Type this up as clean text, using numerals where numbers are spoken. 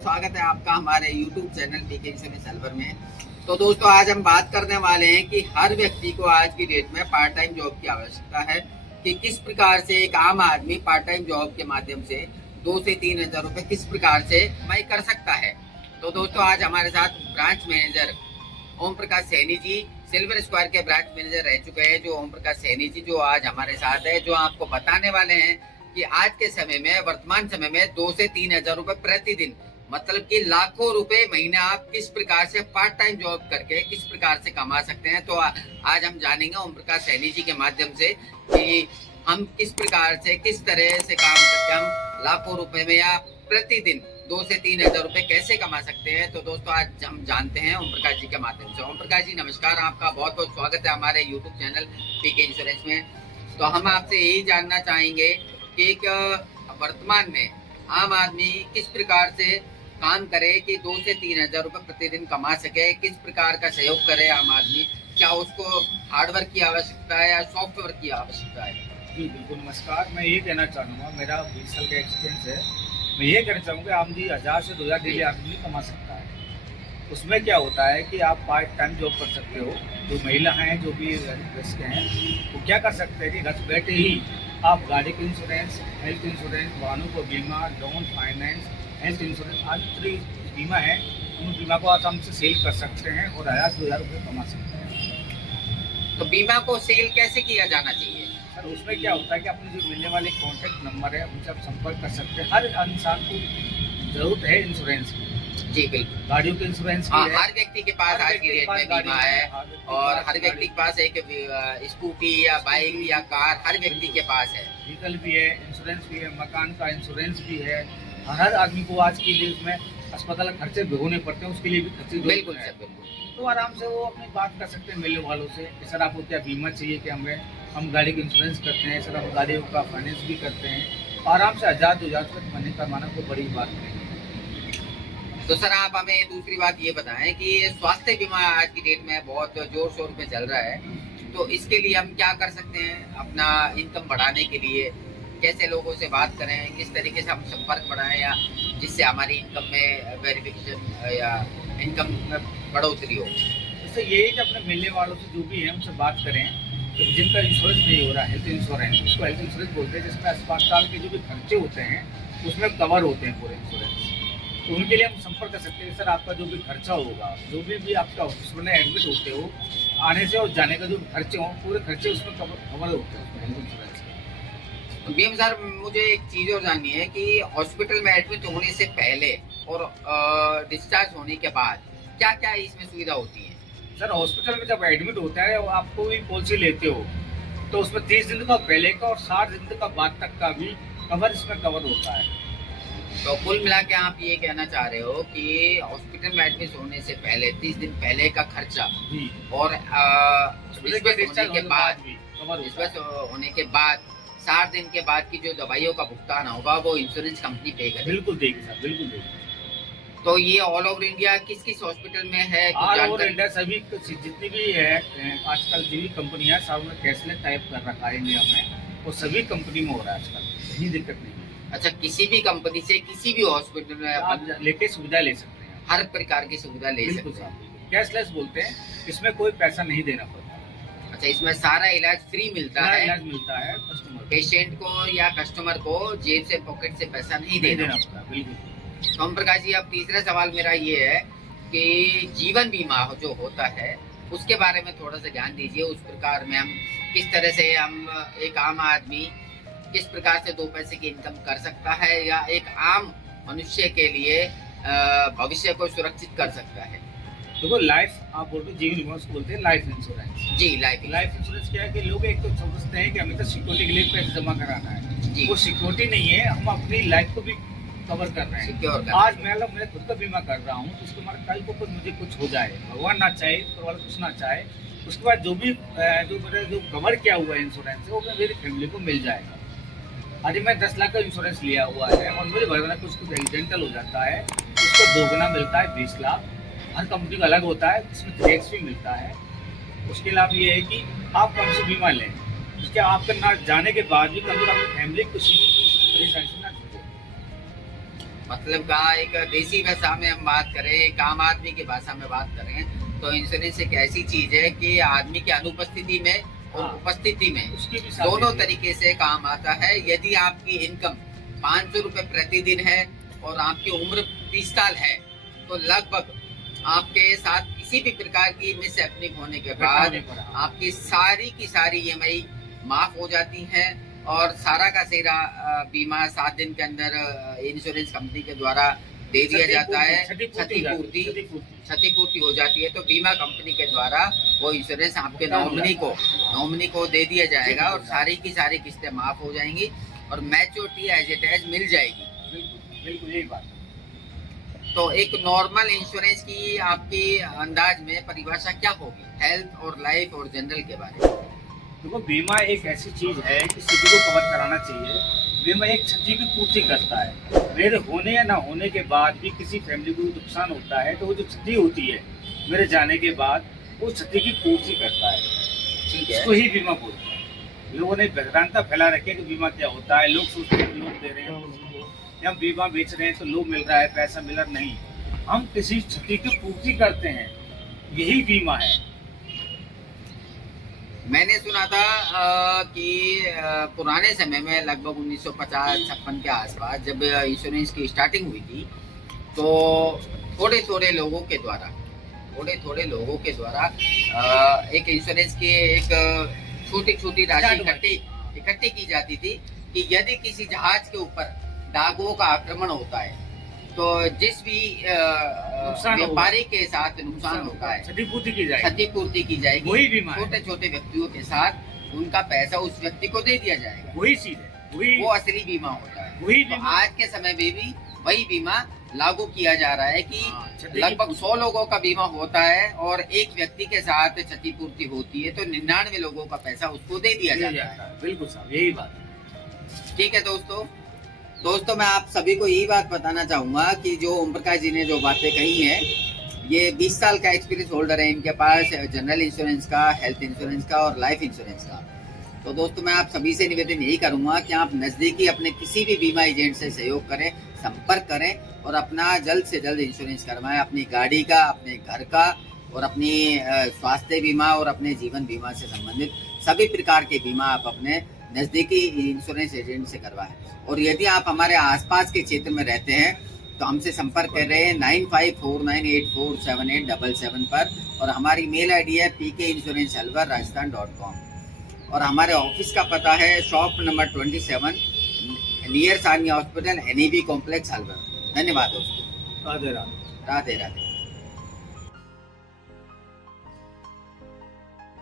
स्वागत है आपका हमारे YouTube चैनल पीके इंश्योरेंस सेल्वर में। तो दोस्तों, आज हम बात करने वाले हैं कि हर व्यक्ति को आज की डेट में पार्ट टाइम जॉब की आवश्यकता है कि किस प्रकार से एक आम आदमी पार्ट टाइम जॉब के माध्यम से 2 से 3 हजार रुपए किस प्रकार से कमाई कर सकता है। तो दोस्तों, आज हमारे साथ branch manager Om Prakash Saini ji, silver square के ब्रांच मैनेजर रह चुके हैं, जो ओम प्रकाश सैनी जी जो आज हमारे साथ है, जो आपको बताने वाले हैं कि आज के समय में, वर्तमान समय में 2 से 3 हजार रुपए प्रतिदिन, मतलब कि लाखों रुपए महीना आप किस प्रकार से पार्ट टाइम जॉब करके किस प्रकार से कमा सकते हैं। तो आज हम जानेंगे ओम प्रकाश सैनी जी के माध्यम से कि हम किस प्रकार से, किस तरह से काम करके हम लाखों रुपए में या प्रतिदिन 2 से 3 हजार रुपए कैसे कमा सकते हैं। तो दोस्तों, आज हम जानते हैं ओम प्रकाश जी के माध्यम से। ओम प्रकाश जी नमस्कार, आपका बहुत बहुत स्वागत है हमारे यूट्यूब चैनल पीके इंश्योरेंस में। तो हम आपसे यही जानना चाहेंगे कि वर्तमान में आम आदमी किस प्रकार से काम करे कि 2 से 3 हजार रुपए प्रतिदिन कमा सके, किस प्रकार का सहयोग करे आम आदमी। क्या उसको हार्डवर्क की आवश्यकता है या सॉफ्टवेयर की आवश्यकता है? जी बिल्कुल, नमस्कार। मैं ये कहना चाहूँगा, मेरा 20 साल का एक्सपीरियंस है। मैं ये कहना चाहूँगा आम जी 1000 से 2000 डेली आदमी कमा सकता है। उसमें क्या होता है कि आप पार्ट टाइम जॉब कर सकते हो। जो महिला हैं, जो भी व्यस्त हैं, वो क्या कर सकते हैं कि घर बैठे ही आप गाड़ी का इंश्योरेंस, हेल्थ इंश्योरेंस, वाहनों को बीमा, लोन, फाइनेंस, हेल्थ इंश्योरेंस आदि बीमा है, उन बीमा को आराम से सेल कर सकते हैं और 1000 से 2000 रुपये कमा सकते हैं। तो बीमा को सेल कैसे किया जाना चाहिए? सर, उसमें क्या होता है कि अपने जो मिलने वाले कॉन्टैक्ट नंबर है उनसे आप संपर्क कर सकते हैं। हर इंसान को जरूरत है इंश्योरेंस की। जी बिल्कुल, गाड़ियों के इंश्योरेंस की है। हर व्यक्ति के पास आज की डेट में बीमा है और हर व्यक्ति के पास एक स्कूटी या बाइक या कार हर व्यक्ति के पास है। व्हीकल भी है, इंश्योरेंस भी है, मकान का इंश्योरेंस भी है। हर आदमी को आज की डेट में अस्पताल खर्चे भिगोने पड़ते हैं, उसके लिए भी खर्चे बिल्कुल सर, बिल्कुल। तो आराम से वो अपनी बात कर सकते हैं मिलने वालों से कि सर आपको क्या बीमा चाहिए, कि हम गाड़ी का इंश्योरेंस करते हैं, सर हम गाड़ियों का फाइनेंस भी करते हैं। आराम से 1000-2000 तक महीने कमाना कोई बड़ी बात नहीं। तो सर, आप हमें दूसरी बात ये बताएं कि स्वास्थ्य बीमा आज की डेट में बहुत जोर शोर पे चल रहा है, तो इसके लिए हम क्या कर सकते हैं अपना इनकम बढ़ाने के लिए? कैसे लोगों से बात करें, किस तरीके से हम संपर्क बढ़ाएं या जिससे हमारी इनकम में वेरिफिकेशन या इनकम में बढ़ोतरी हो? इससे यही है कि अपने मिलने वालों से जो भी है उनसे बात करें। तो जिनका इंश्योरेंस नहीं हो रहा, हेल्थ इंश्योरेंस, उसको हेल्थ इंश्योरेंस बोलते हैं, जिसमें अस्पताल के जो भी खर्चे होते हैं उसमें कवर होते हैं पूरे इंश्योरेंस। तो उनके लिए हम संपर्क कर सकते हैं। सर आपका जो भी खर्चा होगा, जो भी आपका हॉस्पिटल में एडमिट होते हो, आने से और जाने का जो खर्चे हों, पूरे खर्चे उसमें कवर होते हैं हेल्थ इंश्योरेंस। तो बीएम सर, मुझे एक चीज और जाननी है कि हॉस्पिटल में एडमिट होने से पहले और डिस्चार्ज होने के बाद क्या क्या इसमें सुविधा होती है? सर, हॉस्पिटल में जब एडमिट होता है और आप कोई पॉलिसी लेते हो तो उसमें 30 दिन का पहले का और 60 दिन का बाद तक का भी कवर इसमें कवर होता है। तो कुल मिला के आप ये कहना चाह रहे हो कि हॉस्पिटल में एडमिट होने से पहले 30 दिन पहले का खर्चा और डिस्चार्ज होने के बाद 60 दिन के बाद की जो दवाइयों का भुगतान होगा वो इंश्योरेंस कंपनी पे करेगी? बिल्कुल देगी सर, बिल्कुल देगी। तो ये ऑल ओवर इंडिया किस किस हॉस्पिटल में है? ऑल ओवर इंडिया सभी जितनी भी है आजकल जो भी कंपनी है, सब में कैशलेस टाइप कर रखा है इंडिया में, वो सभी कंपनी में हो रहा है आजकल, कहीं दिक्कत नहीं। अच्छा, किसी भी कंपनी से किसी भी हॉस्पिटल में आप लेके सुविधा ले सकते हैं, हर प्रकार की सुविधा ले सकते हैं। कैशलेस बोलते हैं, इसमें कोई पैसा नहीं देना पड़ता। अच्छा, इसमें सारा इलाज फ्री मिलता है? इलाज मिलता है कस्टमर, पेशेंट को या कस्टमर को जेब से, पॉकेट से पैसा नहीं देना पड़ता। बिल्कुल। ओम प्रकाश जी, अब तीसरा सवाल मेरा ये है कि जीवन बीमा जो होता है उसके बारे में थोड़ा सा ध्यान दीजिए। उस प्रकार में हम किस तरह से हम एक आम आदमी किस प्रकार से 2 पैसे की इनकम कर सकता है या एक आम मनुष्य के लिए भविष्य को सुरक्षित कर सकता है? देखो, लाइफ आप बोलते जीवन बीमा बोलते हैं, लाइफ इंश्योरेंस। जी, लाइफ इंश्योरेंस क्या है कि लोग एक तो समझते हैं कि हमें तो सिक्योरिटी के लिए पैसे जमा कराना है जी। वो सिक्योरिटी नहीं है, हम अपनी लाइफ को भी कवर कर रहे हैं। आज मैं खुद का बीमा कर रहा हूँ, उसके बाद कल को मुझे कुछ हो जाए, भगवान ना चाहे, परिवार कुछ ना चाहे, उसके बाद जो भी जो कवर किया हुआ है इंश्योरेंस है वो मेरी फैमिली को मिल जाएगा। अरे मैं 10 लाख का इंश्योरेंस लिया हुआ है और मुझे भरना कुछ एक्सीडेंटल हो जाता है, उसको 2 गुना मिलता है 20 लाख। हर कंपनी का अलग होता है, इसमें टैक्स भी मिलता है। उसके लाभ ये है कि आप कम से बीमा लें, उसके आपके ना जाने के बाद भी कभी अपनी फैमिली किसी भी परेशानी से ना जुड़े। मतलब का एक देसी भाषा में हम बात करें, एक आम आदमी की भाषा में बात करें तो इंश्योरेंस एक ऐसी चीज है कि आदमी की अनुपस्थिति में और उपस्थिति में दोनों तरीके से काम आता है। यदि आपकी इनकम 500 रुपए प्रतिदिन है और आपकी उम्र 30 साल है तो लगभग आपके साथ किसी भी प्रकार की मिस हैपनिंग होने के बाद आपकी सारी की सारी EMI माफ हो जाती है और सारा का सारा बीमा 7 दिन के अंदर इंश्योरेंस कंपनी के द्वारा दे दिया जाता है। क्षतिपूर्ति हो जाती है तो बीमा कंपनी के द्वारा वो इंश्योरेंस आपके नॉमिनी को दे दिया जाएगा और सारी की सारी किस्तें माफ हो जाएंगी और मैच्योरिटी एज इट एज मिल जाएगी। बिल्कुल यही बात। तो एक नॉर्मल इंश्योरेंस की आपकी अंदाज में परिभाषा क्या होगी हेल्थ और लाइफ और जनरल के बारे में? देखो, बीमा एक ऐसी चीज है कि सभी को कवर कराना चाहिए। बीमा एक क्षति की पूर्ति करता है। मेरे होने या ना होने के बाद भी किसी फैमिली को नुकसान होता है तो वो जो क्षति होती है मेरे जाने के बाद वो क्षति की पूर्ति करता है। ठीक है, इसको ही बीमा बोलते हैं। लोगों ने भ्रांता फैला रखे कि बीमा क्या होता है। लोग सोचते हैं लोग दे रहे हैं उसको, हम बीमा बेच रहे हैं तो लोग मिल रहा है, पैसा मिल रहा नहीं। हम किसी क्षति की पूर्ति करते हैं, यही बीमा है। मैंने सुना था कि पुराने समय में लगभग 1950-56 के आसपास जब इंश्योरेंस की स्टार्टिंग हुई थी तो थोड़े थोड़े लोगों के द्वारा एक इंश्योरेंस की एक छोटी छोटी राशि इकट्ठी की जाती थी कि यदि किसी जहाज के ऊपर डाकुओं का आक्रमण होता है तो जिस भी व्यापारी के साथ नुकसान होता है क्षतिपूर्ति की जाएगी। वही बीमा छोटे छोटे व्यक्तियों के साथ उनका पैसा उस व्यक्ति को दे दिया जाएगा। वही चीज है, वो असली बीमा होता है। वही तो आज के समय में भी वही बीमा लागू किया जा रहा है कि लगभग 100 लोगों का बीमा होता है और एक व्यक्ति के साथ क्षतिपूर्ति होती है तो 99 लोगों का पैसा उसको दे दिया जाता है। बिल्कुल साहब, यही बात है। ठीक है दोस्तों मैं आप सभी को यही बात बताना चाहूंगा कि जो ओम प्रकाश जी ने जो बातें कही हैं, ये 20 साल का एक्सपीरियंस होल्डर है इनके पास जनरल इंश्योरेंस का, हेल्थ इंश्योरेंस का और लाइफ इंश्योरेंस का। तो दोस्तों मैं आप सभी से निवेदन यही करूंगा कि आप नजदीकी अपने किसी भी बीमा एजेंट से सहयोग करें, संपर्क करें और अपना जल्द से जल्द इंश्योरेंस करवाएं। अपनी गाड़ी का, अपने घर का और अपनी स्वास्थ्य बीमा और अपने जीवन बीमा से संबंधित सभी प्रकार के बीमा आप अपने नजदीकी इंश्योरेंस एजेंट से करवाएं। और यदि आप हमारे आसपास के क्षेत्र में रहते हैं तो हमसे संपर्क कर रहे हैं 9549847877 पर और हमारी मेल आईडी है pkinsurancealvarrajasthan.com और हमारे ऑफिस का पता है shop number 27 near Sarni hospital NEB complex Alwar. धन्यवाद दोस्तों। राधे राधे। राधे राधे।